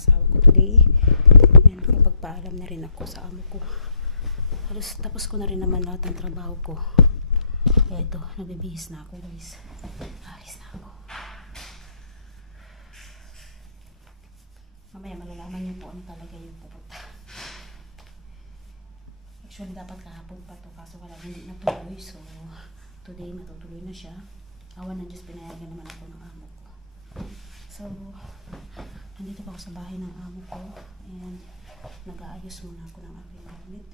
asawa ko today. And kapagpaalam na rin ako sa amo ko. Halos tapos ko na rin naman lahat ng trabaho ko. Kaya ito, nagbibihis na ako guys. Alis na ako. Mamaya malalaman niyo po ano talaga yung pupunta. Actually dapat kahapon pa to, kaso wala, hindi natuloy. So today matutuloy na siya. Awan ng Diyos, pinayagan naman ako ng amo ko. So nandito pa ako sa bahay ng amo ko and nag-aayos muna ako ng aking gamit.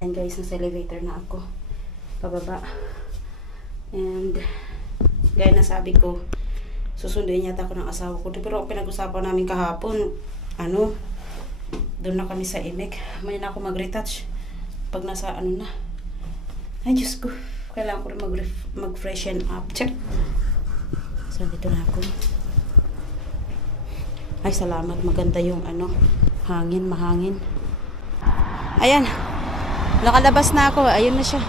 And guys, nasa elevator na ako pababa. And gaya na sabi ko, susunduin yata ako ng asawa ko. Pero pinag-usapan namin kahapon, doon na kami sa Imek. May na ako mag-retouch pag nasa na. Ay Diyos ko, kailangan ko rin mag-freshen up. Check. So dito na ako. Ay salamat, maganda yung hangin, mahangin. Ayan, nakalabas na ako. Ayun na siya.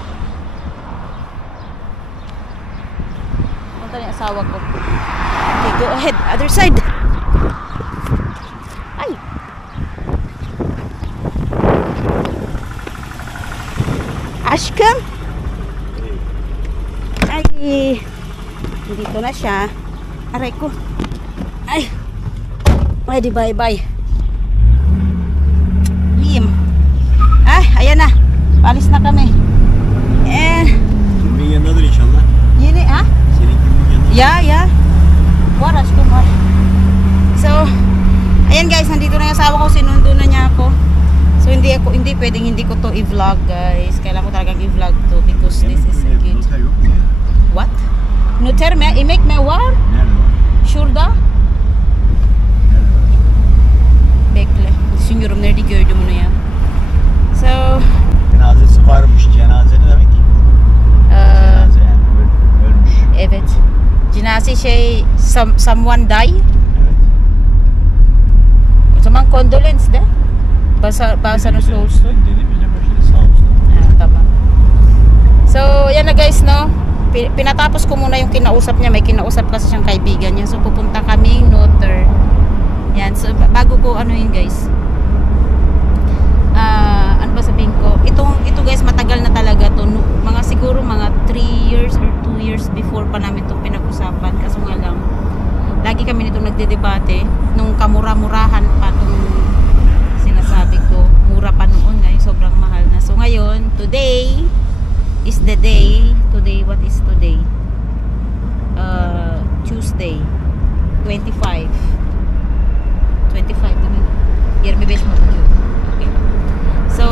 Punta na yung asawa ko. Okay, go ahead, other side. Ay, Ashcom. Ay, dito na siya. Aray ko. Ay, di bye-bye. Liam. Ay, ayan na. Palis na kami. Kimin yanındadır inşallah. Yine, ha? Senin kimin yanında? Yeah. War, Ashcom, war. So, ayan guys, nandito na yung asawa ko. Sinundo na niya ako. So, hindi pwedeng hindi ko to i-vlog guys. Kailangan ko talagang i-vlog to because this is a kid. Noter yok mu ya? What? Noter mi? Imek mi var? Nerede var? Şurada. Nerede var? Bekle. Düşünüyorum nerede gördüm onu ya. So, Cenazesi varmış. Cenaze ne demek? Cenaze yani. Ölmüş. evet. Cenaze someone die. Evet. O zaman condolence de. Basa na sa uso. Dedi bize başladı sağ olsun. Tama. So, yan na guys, no? Pinatapos ko muna yung kinausap niya. May kinausap kasi siyang kaibigan niya. So, pupunta kami Noter. Yan. So, bago ko yun guys. Ano ba sabihin ko? Ito guys, matagal na talaga to. Siguro mga 3 years or 2 years before pa namin itong pinag-usapan. Kaso nga lang, lagi kami nitong nagdedebate. Nung kamura-murahan pa itong sinasabi ko. Mura pa noon ngayon. Sobrang mahal na. So, ngayon, today is the day. Today, what is today? Tuesday. 25. 25. Year may best mo. Okay. So,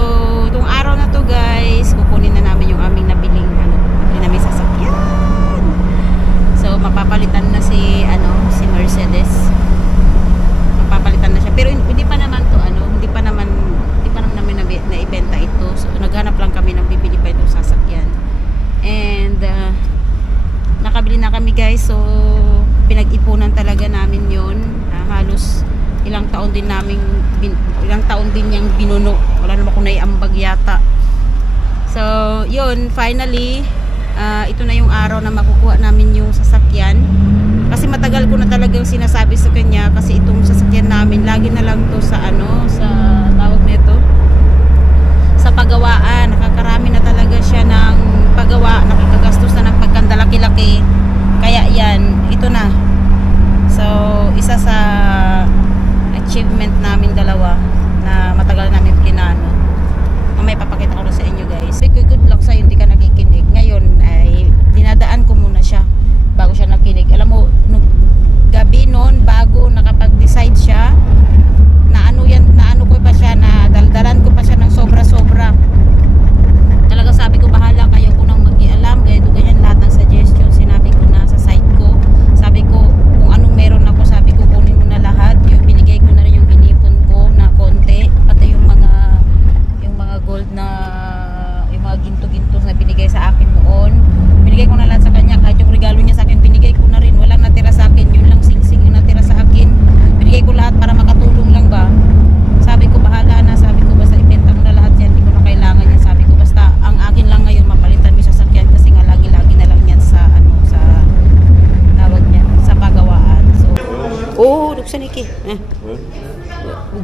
itong araw na to guys, kukunin na namin yung aming nabili namin sasakyan. So, mapapalitan na si Mercedes. Mapapalitan na siya. Pero hindi pa naman to hindi pa naman namin na-ibenta ito. So, naghanap lang kami ng bibili pa itong sasakyan. And nakabili na kami guys. So, pinag-ipunan talaga namin 'yon. Halos ilang taon din niyang binuno. Wala naman akong naiambag yata. So, yun, finally ito na yung araw na makukuha namin yung sasakyan. Kasi matagal ko na talagang sinasabi sa kanya kasi itong sasakyan namin lagi na lang to sa sa tawag nito, sa pagawaan. Nakakarami na talaga siya ng paggawa, nakakagastos na ng pagkandalaki-laki. Kaya yan, ito na. So, isa sa achievement namin dalawa na matagal namin kinano. Mamaya papakita ko na sa inyo guys. Good luck sa'yo, hindi ka nakikinig. Ngayon ay dinadaan ko muna siya bago siya nakinig. Alam mo, gabi noon bago nakapag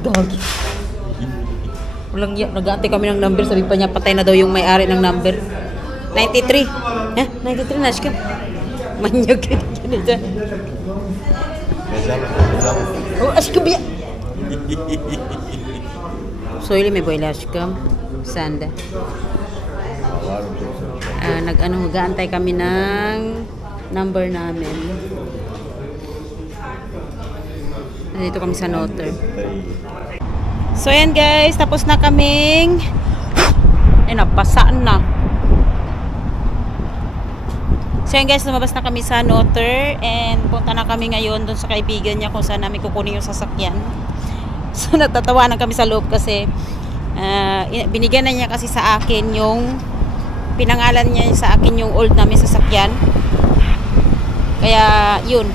Dog. Walang iya. Nag-aantay kami ng number. Sabi pa niya, patay na daw yung may-ari ng number. 93. 93 na siya. Manyag. Oh, aşkım ya. Söyle mi böyle aşkım? Sen de. Nag-aantay kami ng number namin. Nandito kami sa Noter. So yan guys, tapos na kaming napasaan na. So yan guys, lumabas na kami sa Noter and punta na kami ngayon doon sa kaibigan niya kung saan namin kukunin yung sasakyan. So natatawanan kami sa loob kasi binigyan na niya kasi sa akin yung pinangalan niya sa akin yung old namin sasakyan. Kaya yun.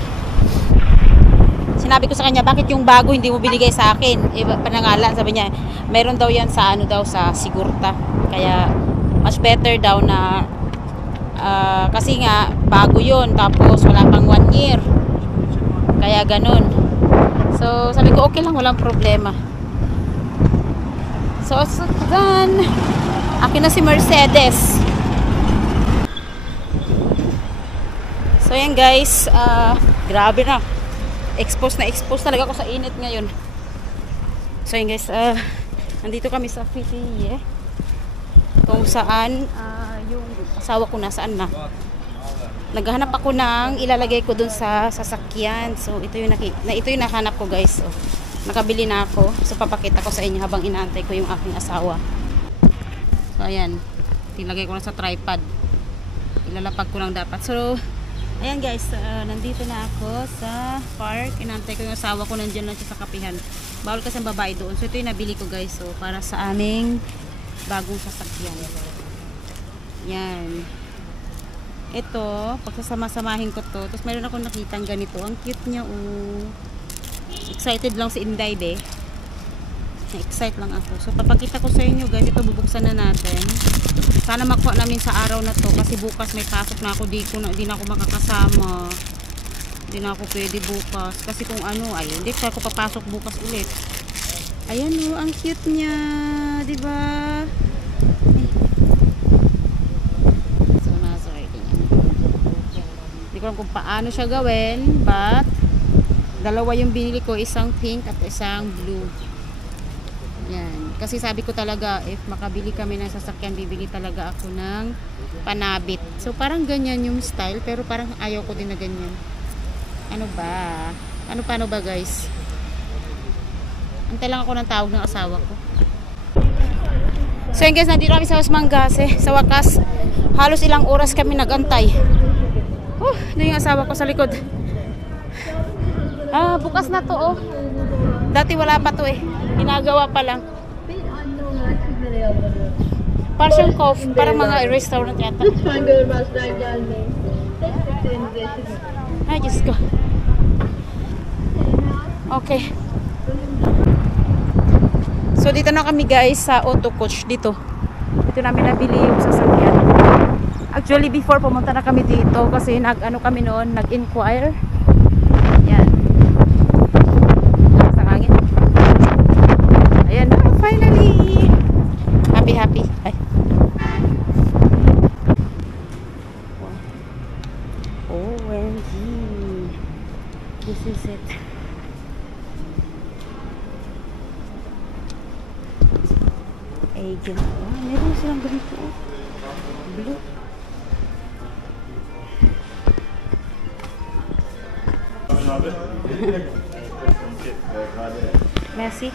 Sinabi ko sa kanya, bakit yung bago hindi mo binigay sa akin? Panangalan, sabi niya, meron daw yan sa sa Sigurta. Kaya much better daw na kasi nga bago yun, tapos wala pang 1 year, kaya ganun. So sabi ko okay lang, walang problema. So done. Akin na si Mercedes. So yan guys, grabe na, expose talaga ako sa init ngayon. So yan guys, nandito kami sa Fithiye kung saan yung asawa ko nasaan na. Naghahanap ako ng ilalagay ko dun sa sasakyan. So ito yung nahanap ko guys. So, nakabili na ako. So papakita ko sa inyo habang inaantay ko yung aking asawa. So ayan, ilagay ko na sa tripod. Ilalapag ko lang dapat. So ayan guys, nandito na ako sa park. Inaantay ko yung asawa ko, nandiyan lang siya sa kapihan. Bawal kasi ang babae doon. So ito yung nabili ko guys. So para sa aming bagong sasakyan. Yan. Ito, pagsasama-samahin ko to. Tapos meron ako nakitang ganito. Ang cute niya, oh. Excited lang si Inday, be. Na-excite lang ako. So, papakita ko sa inyo, guys. Ito, bubuksan na natin. Sana makuha namin sa araw na to. Kasi bukas may pasok na ako. Di na ako makakasama. Di na ako pwede bukas. Kasi kung ano, ayun. Hindi pa ako papasok bukas ulit. Ayan, oh. Ang cute niya. Diba? Kung paano siya gawin, but dalawa yung binili ko, isang pink at isang blue. Yan, kasi sabi ko talaga if makabili kami ng sasakyan, bibili talaga ako ng panabit. So parang ganyan yung style, pero parang ayaw ko din na ganyan. Ano ba? Paano ba guys? Antay lang ako ng tawag ng asawa ko. So yun guys, nandito kami sa Osmangase. Sa wakas, halos ilang oras kami nagantay. Na yung asawa ko sa likod. Bukas na to, oh. Dati wala pa to eh. Ginagawa pa lang. Passion Cove, parang mga restaurant yata. Ay, Diyos ko. Okay. So, dito na kami guys sa Auto Coach dito. Dito namin nabili yung sasakyan. Actually, before pumunta na kami dito kasi kami noon, nag-inquire. Yan. Sa hangin. Ayan na, finally. Happy. Ay. OMG. This is it. Ay, ganito. Meron silang ganito. Blue. Merci.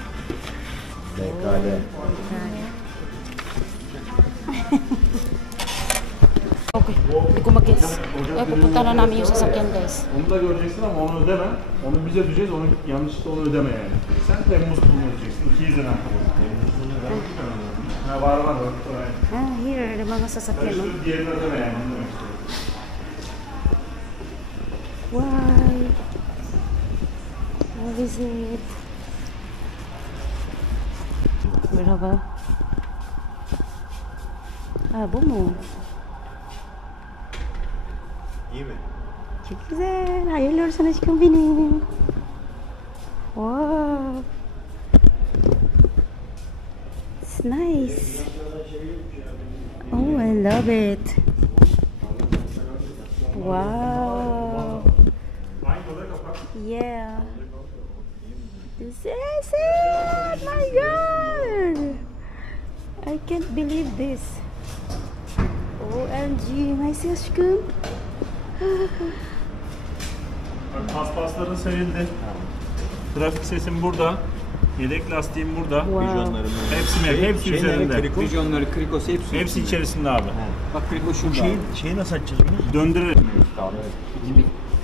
Okay, hindi ko mag-guess. Pupunta na namin yung sasakyan guys. Onu da göreceksin ama onu ödeme. Onu bize ödeyeceğiz, onu yanlışlıkla onu ödeme yani. Sen Temmuz bunu ödeyeceksin, 200 lira. Var. Here, mga sasakyan. Şu diğerini ödeme yani. Why? What is it? Merhaba. Bu mu? İyi mi? Çok güzel. Hayırlı olsun aşkım benim. Wow. It's nice. Oh, I love it. Wow. Yeah. This is it. My God. I can't believe this. OMG. Nice aşkım. Bak, paspasların serildi. Trafik sesim burada. Yedek lastiğim burada. Wow. Vizyonlarım. Hepsi üzerinde. Vizyonları, krikosu Hepsi içerisinde abi. Bak kriko şurada. Şeyi nasıl açacağız bunu? Döndürelim.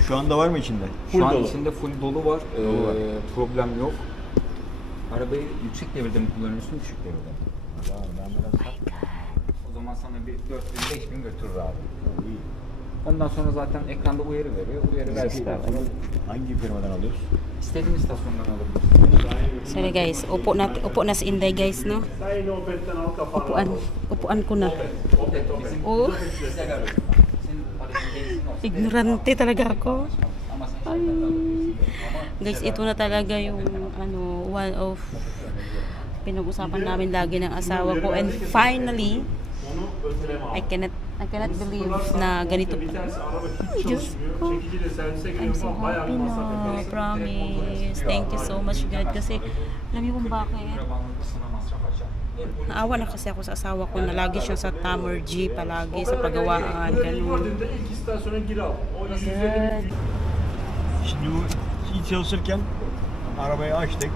Şu anda var mı içinde? Full Şu an dolu. içinde full dolu var. Problem yok. Arabayı yüksek devirde mi kullanıyorsun, düşük devirde mi? O zaman sana bir 4000-5000 götürür abi. Ondan sonra zaten ekranda uyarı veriyor. Uyarı verdikten sonra Hangi firmadan alıyoruz? istediğin istasyondan alabilirsin. Sorry guys. Upo na si Inday guys, no? Sen yine Opet'ten al kafanı. Upuan ko na. Bizim Oh, dizel aracın var. Senin aracın benzin olsa ignorante talaga ako. ama sen şeyden alabilirsin. Guys, ito na talaga yung ano, one of pinag-usapan namin lagi ng asawa ko, and finally Onu öteleme al. I cannot believe na ganito. Bir tanesi araba hiç Diyos çalışmıyor. ko. Çekiciyle servise I'm giriyor so falan. Bayağı happy bir masraf na, yaparsın. promise. Thank you so much God, kasi alam niyo kung bakit? Sana masraf aşağı. Naawa na kasi ako sa asawa ko na lagi siya sa Tamergy, palagi sa pagawaan, Burayı ganun. gördüğünde ilk istasyona gir al. O 150 Good. Şimdi bu iyi çalışırken arabayı açtık.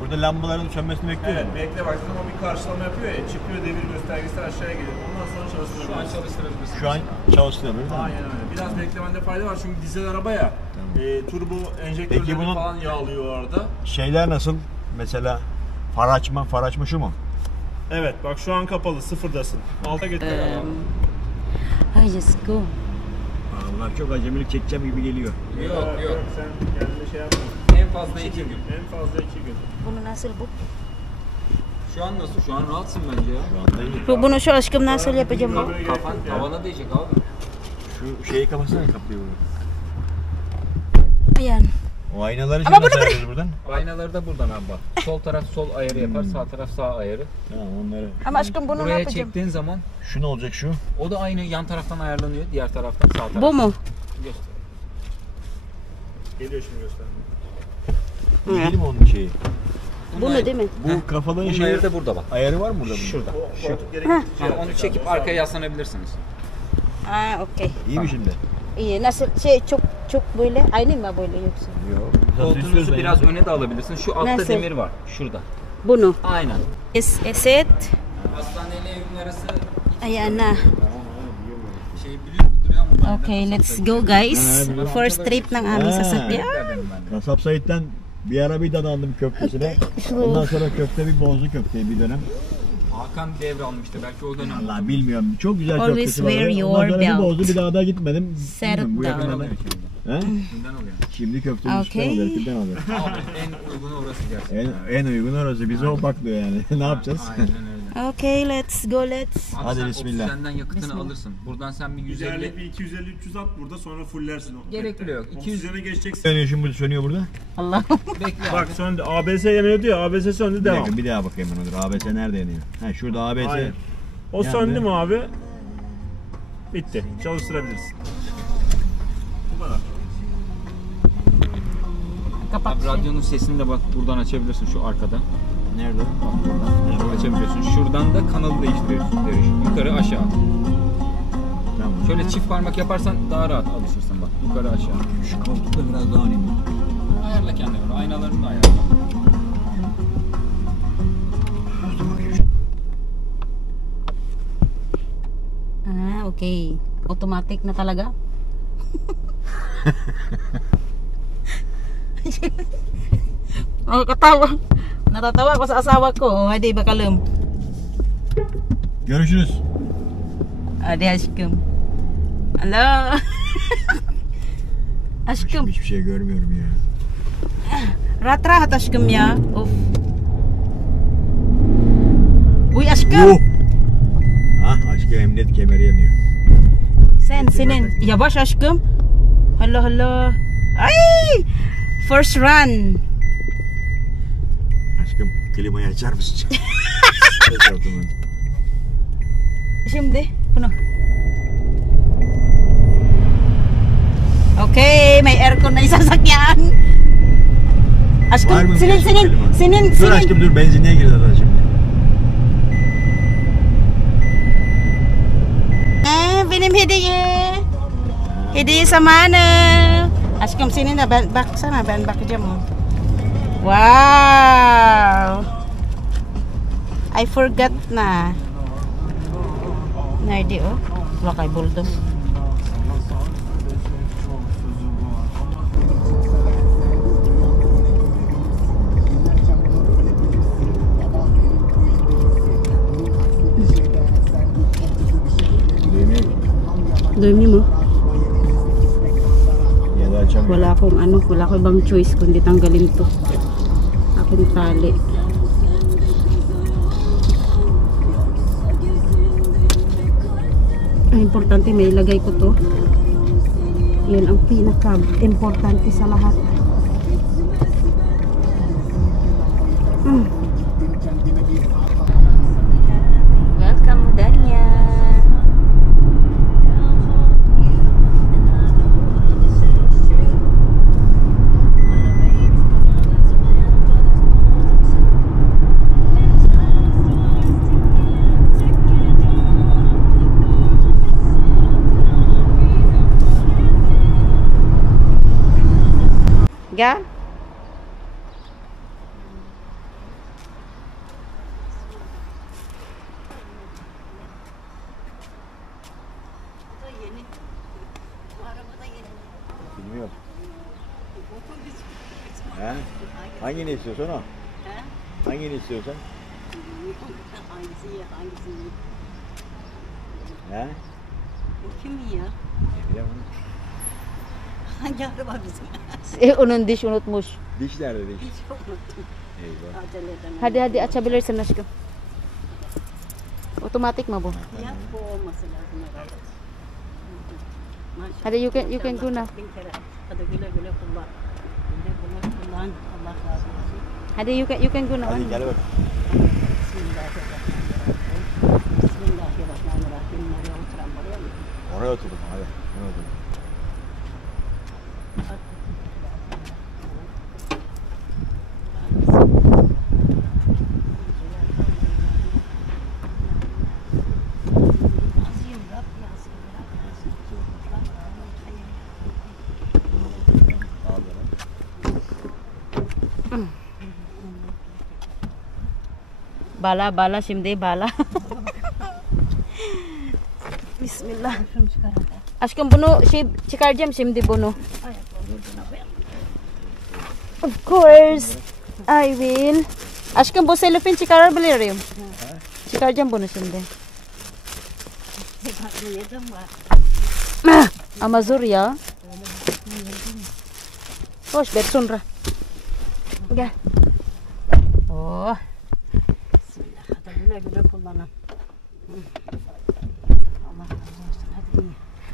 Burada lambaların sönmesini bekliyoruz. Evet, bekle bak ama bir karşılama yapıyor ya, çıkıyor devir göstergesi aşağıya geliyor. Ondan sonra çalıştırıyor. Şu an çalıştırabilirsin. Şu an çalıştırıyoruz değil mi? Aynen öyle. Biraz beklemende fayda var çünkü dizel araba ya. Turbo Peki enjektörleri bunun- falan yağlıyor orada. Şeyler nasıl? Mesela far açma şu mu? Evet, bak şu an kapalı, sıfırdasın. Alta getir. I just go. Allah çok acemilik çekeceğim gibi geliyor. Yok. Sen kendine şey yapma. En fazla 2 gün. En fazla 2 gün. Bunu nasıl bu? Şu an nasıl? Şu an rahatsın bence ya. Şu anda iyi. Bunu şu aşkım nasıl yapacağım bu? Böyle Kafan gerek yok ya. tavana değecek abi. Şu şeyi kapatsana kapıyı bunu. Ayan. O aynaları Ama nasıl bunu ayarlıyoruz buradan? Aynaları da buradan abi bak. Sol taraf sol ayarı yapar, sağ taraf sağ ayarı. Tamam onları. Ama aşkım bunu ne Buraya yapacağım? çektiğin zaman Şu ne olacak şu? o da aynı yan taraftan ayarlanıyor, diğer taraftan sağ taraftan. Bu mu? Göster. Geliyor şimdi göster. Değil mi onun şeyi? Bunu değil mi? Bu kafalığın Bunun şeyi ayarı da burada bak. ayarı var mı burada bunun? Şurada. O artık gerek Heh. yok. Yani onu çekip arkaya yaslanabilirsiniz. Ah, okay. İyi mi şimdi? İyi. Nasıl şey çok böyle aynı mı böyle yoksa? Yok. Koltuğunuzu biraz öne de alabilirsin. Şu altta Nasıl? demir var. Şurada. Bunu. Aynen. Is it? Hastaneyle evin arası Ayan na. şey biliyorsunuz ama. Okay, let's go guys. First trip ng aming sasakyan. Kasap Sait'ten bir ara bir dadandım köftesine. Ondan sonra köfte bir bozdu köfteyi bir dönem. Hakan devralmıştı. Belki o dönem. Allah bilmiyorum. Çok güzel Always köftesi var. wear Ondan your sonra bir belt. bozdu bir daha da gitmedim. Set Bilmiyorum, bu down. Kimden yakınlarda- alıyor şimdi? He? Kimden alıyor? Şimdi köftenin üstüne Okay. alıyor. Kimden alıyor? Abi en uygunu orası gerçekten. En uygun orası. Bize o paklıyor yani. Ne yapacağız? Aynen öyle. Okay, let's go, let's. Abi Hadi sen bismillah. oksijenden yakıtını Bismillah. alırsın. Buradan sen bir 150 150 bir 250-300 at burada sonra fullersin o. Gerek bile yok. 200 200'e geçeceksin. Sönüyor şimdi sönüyor burada. Allah. bekle Bak abi. söndü. ABS yanıyordu ya. ABS söndü Bir devam. dakika bir daha bakayım ben olur. ABS nerede yanıyor? Ha şurada ABS. Hayır. O Yani- söndü mü abi? Bitti. Çalıştırabilirsin. Bu kadar. Kapat. Abi radyonun sesini de bak buradan açabilirsin şu arkada. Nerede? Bak buradan. Açabiliyorsun. Şuradan da kanalı değiştiriyorsun. Yukarı aşağı. Tamam. Şöyle çift parmak yaparsan daha rahat alışırsın bak. Yukarı aşağı. Şu koltuk da biraz daha önemli. Ayarla kendini. Aynalarını da ayarla. Ah, okay. Automatic na talaga. Nakakatawa. Natatawa ako sa asawa ko. Hadi bakalım. Görüşürüz. Hadi aşkım. Hello. Aşkım. Hiçbir şey görmüyorum ya. Rahat rahat aşkım ya. Of. Uy aşkım. Oh! Ah aşkım emniyet kemeri yanıyor. Senin. Yavaş aşkım. Hala hala. Ay! First run. Aşkım klimayı açar mısın? Ses ortamı. Şimdi, puno. Okay, may aircon na isasakyan. Aşkım, Var mı sinin, bir sinin, klima? sinin, Dur sinin. aşkım dur benzinliğe girdi arada şimdi. Benim hediye. Hediye sana. Aşkım sinin de ben baksana, ben bakacağım. Wow. I forgot na. Nerede o? Wala kay bulldog. Dumi mo? Ya da açamıyorum. Wala akong ano, wala akong ibang choice kundi tanggalin to. Aking tali. Ang importante may ilagay ko to. Yan ang pinaka-importante sa lahat. Welcome, Danya. Ga? Bilmiyorum. He? Hangini istiyorsan o? Hangini istiyorsan? Hangisi? He? O kim ya? Bilmem. Hangi araba bizim? Unun diş unutmuş. Diş nerede diş? Hiç unuttum. Eyvah. Aceleden. Hadi hadi açabilirsin aşkım. Otomatik mi bu? Ya bu olması lazım herhalde. Maşallah. Hadi you can go now. Bin kere. Hadi güle güle kullan. Güle güle kullan. Allah razı olsun. Hadi you can go now. Hadi gel bak. Bismillahirrahmanirrahim. Bismillahirrahmanirrahim. Nereye oturan buraya mı? Oraya oturdum hadi. Oraya oturdum. Azim Rab yazsın. Bala şimdi bala. Bismillah. Şunu çıkar hadi. Aşkım bunu çıkaracağım şimdi bunu. Of course. I will. Aşkım bu cellophane çıkarabilirim. Çıkaracağım bunu şimdi. Yedim var. Ama zor ya. Hoş ver sonra. Gel. Oh. Hadi güle güle kullanın. Allah razı olsun. Hadi iyi.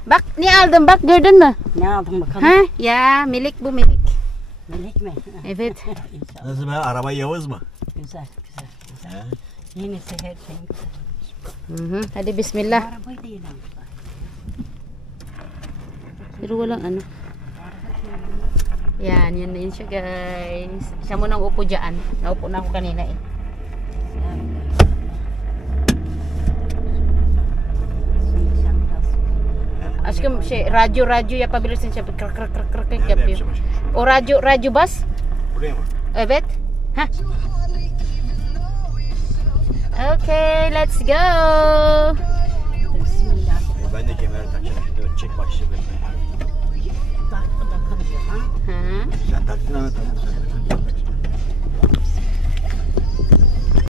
Bak ne aldım bak gördün mü? Ne aldın bakalım? Ha? Ya milik bu milik. Melek mi? Evet. İnşallah. Nasıl be? Araba Yavuz mu? Güzel, güzel, güzel. He? Yenisi her şeyin güzel. Hı hı. Hadi bismillah. Arabayı da yeni almışlar. Pero walang ano. Yan na yun siya guys. Siya mo nang upo dyan. Naupo na ako kanina eh. Aşkım radyo yapabilirsin siya. Krak krak krak krak Nerede yapıyor. yapacağım aşkım? O radyo bas. Buraya mı? Evet. Ha. Okay, let's go. Bismillah. Ben de kemer takacağım. Şimdi çek bak şimdi. Takı da kırıyor ha. Ha. Sen taktın ama tamam sen.